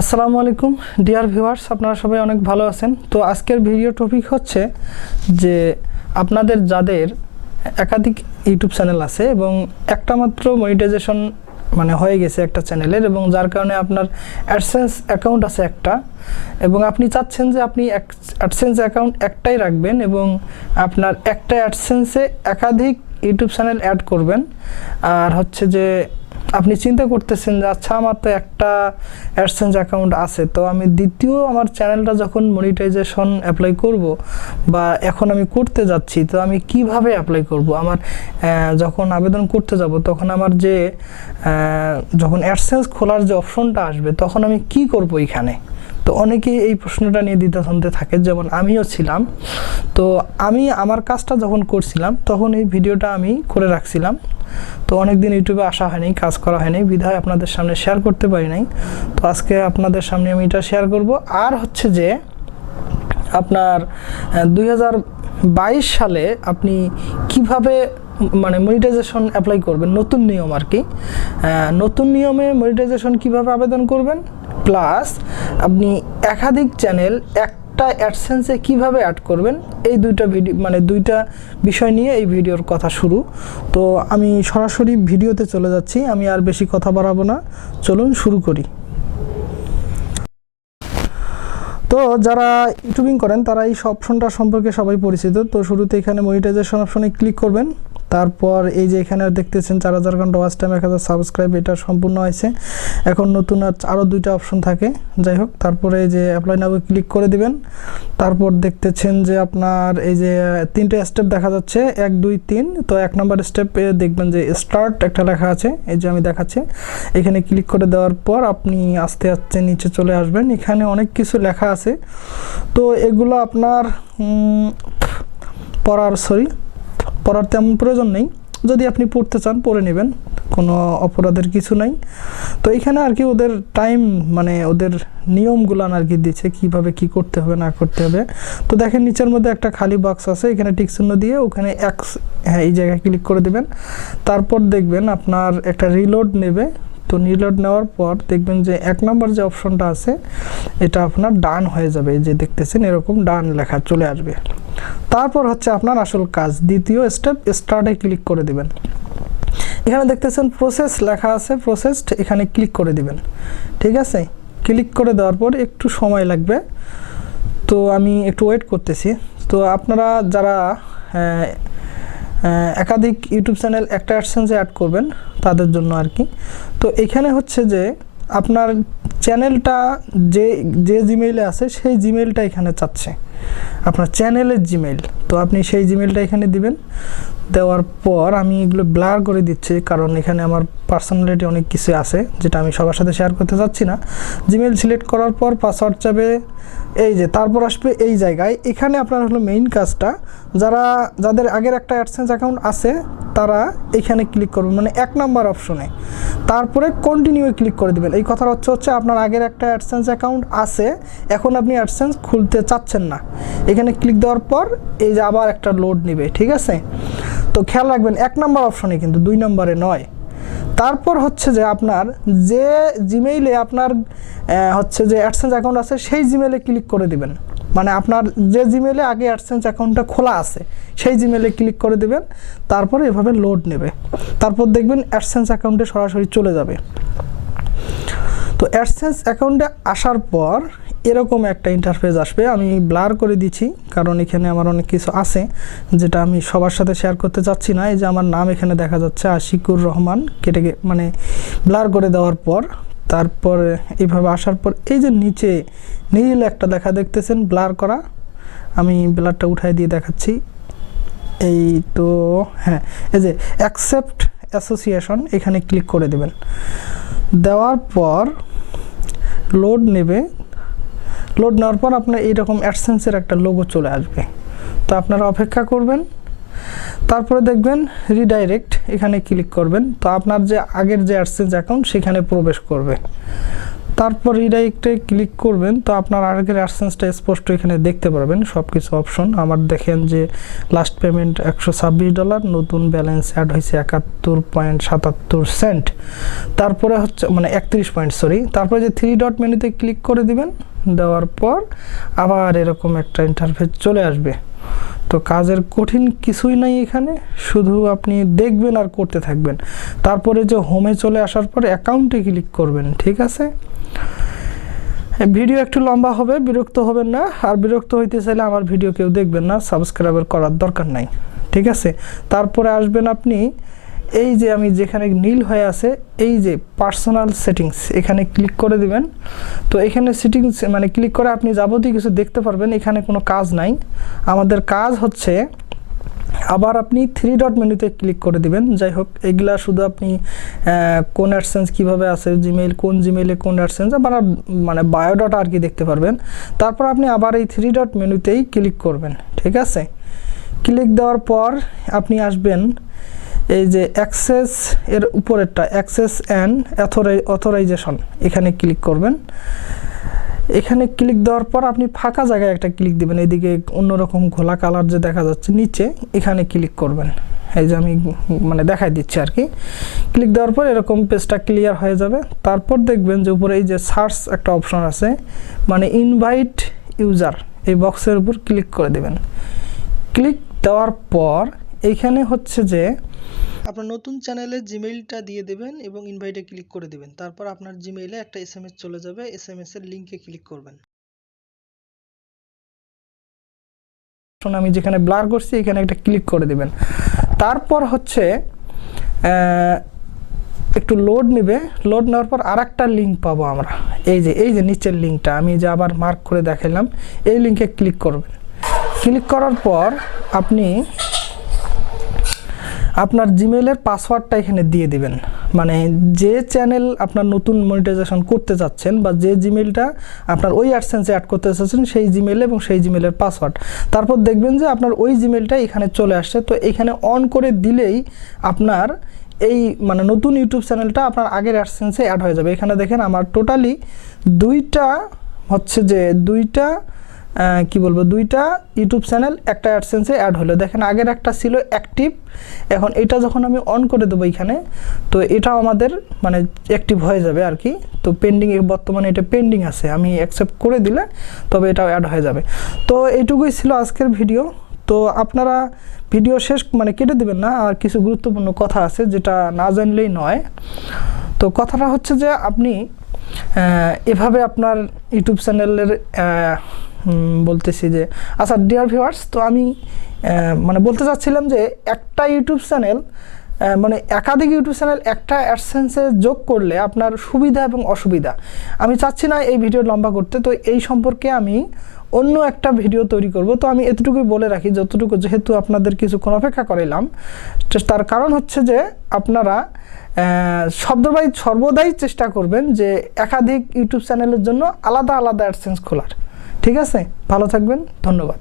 আসসালামু আলাইকুম dear viewers, আপনারা সবাই অনেক ভালো আছেন। তো আজকের ভিডিও টপিক হচ্ছে যে আপনাদের যাদের একাধিক ইউটিউব চ্যানেল আছে এবং একটা মাত্র মনিটাইজেশন হয়ে গেছে একটা চ্যানেলের, এবং যার কারণে আপনার অ্যাডসেন্স অ্যাকাউন্ট আছে একটা, এবং আপনি চাচ্ছেন যে আপনি অ্যাডসেন্স অ্যাকাউন্ট একটাই রাখবেন এবং আপনার একটা অ্যাডসেন্সে একাধিক ইউটিউব চ্যানেল অ্যাড করবেন। আর হচ্ছে যে আপনি চিন্তা করতেছেন যে আচ্ছা, আমার তো একটা অ্যাডসেন্স অ্যাকাউন্ট আছে, তো আমি দ্বিতীয় আমার চ্যানেলটা যখন মনিটাইজেশন অ্যাপ্লাই করব বা এখন আমি করতে যাচ্ছি, তো আমি কিভাবে অ্যাপ্লাই করব? আমার যখন আবেদন করতে যাব তখন আমার যে যখন অ্যাডসেন্স খোলার যে অপশনটা আসবে তখন আমি কি করব এখানে? তো অনেকেই এই প্রশ্নটা নিয়ে দ্বিধাদ্বন্দ্বে থাকে, যেমন আমিও ছিলাম। তো আমি আমার কাজটা যখন করছিলাম তখন এই ভিডিওটা আমি করে রাখছিলাম, তো অনেকদিন ইউটিউবে আসা হয়নি, কাজ করা হয়নি, বিধায় আপনাদের সামনে শেয়ার করতে পারি নাই। তো আজকে আপনাদের সামনে আমি এটা শেয়ার করব। আর হচ্ছে যে আপনার 2022 সালে আপনি কিভাবে মনিটাইজেশন অ্যাপ্লাই করবেন, নতুন নিয়ম আর কি, নতুন নিয়মে মনিটাইজেশন কিভাবে আবেদন করবেন, প্লাস আপনি একাধিক চ্যানেল একটা অ্যাডসেন্সে কিভাবে অ্যাড করবেন, এই দুইটা ভিডিও দুইটা বিষয় নিয়ে এই ভিডিওর কথা শুরু। তো আমি সরাসরি ভিডিওতে চলে যাচ্ছি, আমি আর বেশি কথা বাড়াবো না, চলুন শুরু করি। তো যারা ইউটিউবিং করেন তারা এই অপশনটা সম্পর্কে সবাই পরিচিত। তো শুরুতে এখানে মনিটাইজেশন অপশনে ক্লিক করবেন, তারপর এই যে এখানে দেখতেছেন 4000 ঘন্টা ওয়াচ টাইম, 1000 সাবস্ক্রাইব, এটা সম্পূর্ণ হয়েছে। এখন নতুন আরও দুইটা অপশন থাকে, যাই হোক। তারপরে এই যে অ্যাপ্লাই নাও ক্লিক করে দিবেন। তারপর দেখতেছেন যে আপনার এই যে তিনটে স্টেপ দেখা যাচ্ছে, 1 2 3। তো 1 নম্বর স্টেপে দেখবেন যে স্টার্ট একটা লেখা আছে, এই যে আমি দেখাচ্ছি, এখানে ক্লিক করে দেওয়ার পর আপনি আস্তে আস্তে নিচে চলে আসবেন। এখানে অনেক কিছু লেখা আছে, তো এগুলো আপনার পড়ার তেমন প্রয়োজন নেই। যদি আপনি পড়তে চান পড়ে নেবেন, কোনো অপরাধের কিছু নাই। তো এখানে আর কি ওদের টাইম ওদের নিয়মগুলান আর কি দিচ্ছে, কিভাবে কি করতে হবে না করতে হবে। তো দেখেন নিচের মধ্যে একটা খালি বক্স আছে, এখানে টিক চিহ্ন দিয়ে ওখানে এই জায়গায় ক্লিক করে দেবেন। তারপর দেখবেন আপনার একটা রিলোড নেবে। তো রিলোড নেওয়ার পর দেখবেন যে 1 নম্বর যে অপশনটা আছে এটা আপনার ডান হয়ে যাবে, যে দেখতেছেন এরকম ডান লেখা চলে আসবে। তারপর হচ্ছে আপনার আসল কাজ, দ্বিতীয় স্টেপ, স্টার্টে ক্লিক করে দিবেন। এখানে দেখতেছেন প্রসেস লেখা আছে, প্রসেসড, এখানে ক্লিক করে দিবেন। ঠিক আছে, ক্লিক করে দেওয়ার পর একটু সময় লাগবে, তো আমি একটু ওয়েট করতেছি। তো আপনারা যারা একাধিক ইউটিউব চ্যানেল একটা অ্যাডসেন্সে অ্যাড করবেন তাদের জন্য আর কি। তো এখানে হচ্ছে যে আপনার চ্যানেলটা যে জিমেইলে আছে সেই জিমেইলটা এখানে চাচ্ছে, আপনার চ্যানেলের জিমেইল। তো আপনি সেই জিমেইলটা এখানে দিবেন। দেওয়ার পর আমি এগুলো ব্লার করে দিচ্ছি, কারণ এখানে আমার পার্সোনালিটি অনেক কিছু আছে যেটা আমি সবার সাথে শেয়ার করতে চাচ্ছি না। জিমেইল সিলেক্ট করার পর পাসওয়ার্ড চাবে, এই যে তারপর আসবে এই জায়গায়। এখানে আপনার হলো মেইন কাজটা, যাদের আগের একটা অ্যাডসেন্স অ্যাকাউন্ট আছে তারা এখানে ক্লিক করবেন, 1 নম্বর অপশনে। তারপরে কন্টিনিউ ক্লিক করে দেবেন। এই কথার অর্থ হচ্ছে আপনার আগের একটা অ্যাডসেন্স অ্যাকাউন্ট আছে, এখন আপনি অ্যাডসেন্স খুলতে চাচ্ছেন না। এখানে ক্লিক দেওয়ার পর এই যে আবার একটা লোড নেবে, ঠিক আছে। তো খেয়াল রাখবেন 1 নম্বর অপশনে, কিন্তু 2 নম্বরে নয়। তারপর হচ্ছে যে আপনার যে জিমেইলে আপনার হচ্ছে যে অ্যাডসেন্স অ্যাকাউন্ট আছে সেই জিমেইলে ক্লিক করে দিবেন, আপনার যে জিমেইলে আগে অ্যাডসেন্স অ্যাকাউন্টটা খোলা আছে সেই জিমেইলে ক্লিক করে দিবেন। তারপরে এভাবে লোড নেবে, তারপর দেখবেন অ্যাডসেন্স অ্যাকাউন্টে সরাসরি চলে যাবে। তো অ্যাডসেন্স অ্যাকাউন্টে আসার পর এরকম একটা ইন্টারফেস আসবে। আমি ব্লার করে দিচ্ছি কারণ এখানে আমার অনেক কিছু আছে যেটা আমি সবার সাথে শেয়ার করতে চাচ্ছি না। এই যে আমার নাম এখানে দেখা যাচ্ছে আশিকুর রহমান, কেটে ব্লার করে দেওয়ার পর তারপর এইভাবে আসার পর এই যে নিচে নীল একটা লেখা দেখতেছেন ব্লার করা, আমি ব্লারটা উঠাই দিয়ে দেখাচ্ছি। এই তো হ্যাঁ, এই যে অ্যাকসেপ্ট অ্যাসোসিয়েশন, এখানে ক্লিক করে দেবেন। দেওয়ার পর লোড নেবে, লোড নেওয়ার পর আপনার এইরকম অ্যাডসেন্সের একটা লোগো চলে আসবে। তো আপনারা অপেক্ষা করবেন, তারপরে দেখবেন রিডাইরেক্ট, এখানে ক্লিক করবেন। তো আপনার যে আগের যে অ্যাডসেন্স অ্যাকাউন্ট সেখানে প্রবেশ করবে। তারপর রিডাইরেক্টে ক্লিক করবেন, তো আপনার আগের অ্যাডসেন্সটা স্পষ্ট এখানে দেখতে পারবেন সব কিছু অপশন। আমার দেখেন যে লাস্ট পেমেন্ট $126, নতুন ব্যালেন্স অ্যাড হয়েছে 71.77 তারপরে হচ্ছে মানে 31 পয়েন্ট সরি। তারপরে যে 3 ডট মেনুতে ক্লিক করে দিবেন, দেওয়ার পর আবার এরকম একটা ইন্টারফেস চলে আসবে। তো কাজের কঠিন কিছুই নাই এখানে, শুধু আপনি দেখবেন আর করতে থাকবেন। তারপরে যে হোমে চলে আসার পরে অ্যাকাউন্টে ক্লিক করবেন, ঠিক আছে। ভিডিও একটু লম্বা হবে, বিরক্ত হবেন না। আর বিরক্ত হইতে চাইলে আমার ভিডিও কেউ দেখবেন না, সাবস্ক্রাইবার করার দরকার নাই, ঠিক আছে। তারপরে আসবেন আপনি এই যে আমি যেখানে নীল হয়ে আছে এই যে পার্সোনাল সেটিংস, এখানে ক্লিক করে দিবেন। তো এখানে সেটিংস মানে ক্লিক করে আপনি যাবতীয় কিছু দেখতে পারবেন। এখানে কোনো কাজ নাই, আমাদের কাজ হচ্ছে আবার আপনি 3 ডট মেনুতে ক্লিক করে দিবেন। যাই হোক, এগুলা শুধু আপনি কোন অ্যাডসেন্স কীভাবে আছে, জিমেইল কোন জিমেইলে কোন অ্যাডসেন্স আবার মানে বায়োডাটা আর কি দেখতে পারবেন। তারপর আপনি আবার এই 3 ডট মেনুতেই ক্লিক করবেন, ঠিক আছে। ক্লিক দেওয়ার পর আপনি আসবেন এই যে অ্যাক্সেস এর উপরেরটা, অ্যাক্সেস অ্যান্ড অথরাইজেশন, এখানে ক্লিক করবেন। এখানে ক্লিক দেওয়ার পর আপনি ফাঁকা জায়গায় একটা ক্লিক দিবেন, এদিকে অন্যরকম ঘোলা কালার যে দেখা যাচ্ছে নিচে, এখানে ক্লিক করবেন। এই যে আমি মানে দেখাই দিচ্ছি আর কি। ক্লিক দেওয়ার পর এরকম পেজটা ক্লিয়ার হয়ে যাবে। তারপর দেখবেন যে উপরে এই যে সার্চ একটা অপশন আছে, মানে ইনভাইট ইউজার, এই বক্সের উপর ক্লিক করে দেবেন। ক্লিক দেওয়ার পর এইখানে হচ্ছে যে আপনার নতুন চ্যানেলে জিমেইলটা দিয়ে দেবেন এবং ইনভাইটে ক্লিক করে দেবেন। তারপর আপনার জিমেইলে একটা এসএমএস চলে যাবে, এসএমএস এর লিংকে ক্লিক করবেন। আমি যেখানে ব্লার করছি এখানে একটা ক্লিক করে দিবেন। তারপর হচ্ছে একটু লোড নেবে, লোড নেওয়ার পর আর একটা লিঙ্ক পাবো আমরা, এই যে নিচের লিঙ্কটা আমি যে আবার মার্ক করে দেখালাম, এই লিঙ্কে ক্লিক করবেন। ক্লিক করার পর আপনি আপনার জিমেইলের পাসওয়ার্ডটা এখানে দিয়ে দিবেন। মানে যে চ্যানেল আপনার নতুন মনিটাইজেশন করতে চাচ্ছেন বা যে জিমেইলটা আপনার ওই অ্যাডসেন্সে অ্যাড করতে চাচ্ছেন সেই জিমেইল এবং সেই জিমেইলের পাসওয়ার্ড। তারপর দেখবেন যে আপনার ওই জিমেইলটা এখানে চলে আসছে। তো এখানে অন করে দিলেই আপনার এই মানে নতুন ইউটিউব চ্যানেলটা আপনার আগের অ্যাডসেন্সে অ্যাড হয়ে যাবে। এখানে দেখেন আমার টোটালি দুইটা ইউটিউব চ্যানেল একটা অ্যাডসেন্সে অ্যাড হলো। দেখেন আগের একটা ছিল অ্যাক্টিভ, এখন এটা যখন আমি অন করে দেবো এখানে, তো এটাও আমাদের মানে অ্যাক্টিভ হয়ে যাবে আর কি। তো পেন্ডিং, বর্তমানে এটা পেন্ডিং আছে, আমি অ্যাকসেপ্ট করে দিলে তবে এটাও অ্যাড হয়ে যাবে। তো এইটুকুই ছিল আজকের ভিডিও। তো আপনারা ভিডিও শেষ মানে কেটে দেবেন না, আর কিছু গুরুত্বপূর্ণ কথা আছে যেটা না জানলেই নয়। তো কথাটা হচ্ছে যে আপনি এভাবে আপনার ইউটিউব চ্যানেলের বলতেছি যে আচ্ছা ডিয়ার ভিউয়ার্স, তো আমি মানে বলতে চাচ্ছিলাম যে একটা ইউটিউব চ্যানেল মানে একাধিক ইউটিউব চ্যানেল একটা অ্যাডসেন্সে যোগ করলে আপনার সুবিধা এবং অসুবিধা, আমি চাচ্ছি না এই ভিডিও লম্বা করতে। তো এই সম্পর্কে আমি অন্য একটা ভিডিও তৈরি করব। তো আমি এতটুকুই বলে রাখি, যতটুকু যেহেতু আপনাদের কিছুক্ষণ অপেক্ষা করাইলাম, তার কারণ হচ্ছে যে আপনারা সর্বদাই চেষ্টা করবেন যে একাধিক ইউটিউব চ্যানেলের জন্য আলাদা আলাদা অ্যাডসেন্স খোলার, ঠিক আছে। ভালো থাকবেন, ধন্যবাদ।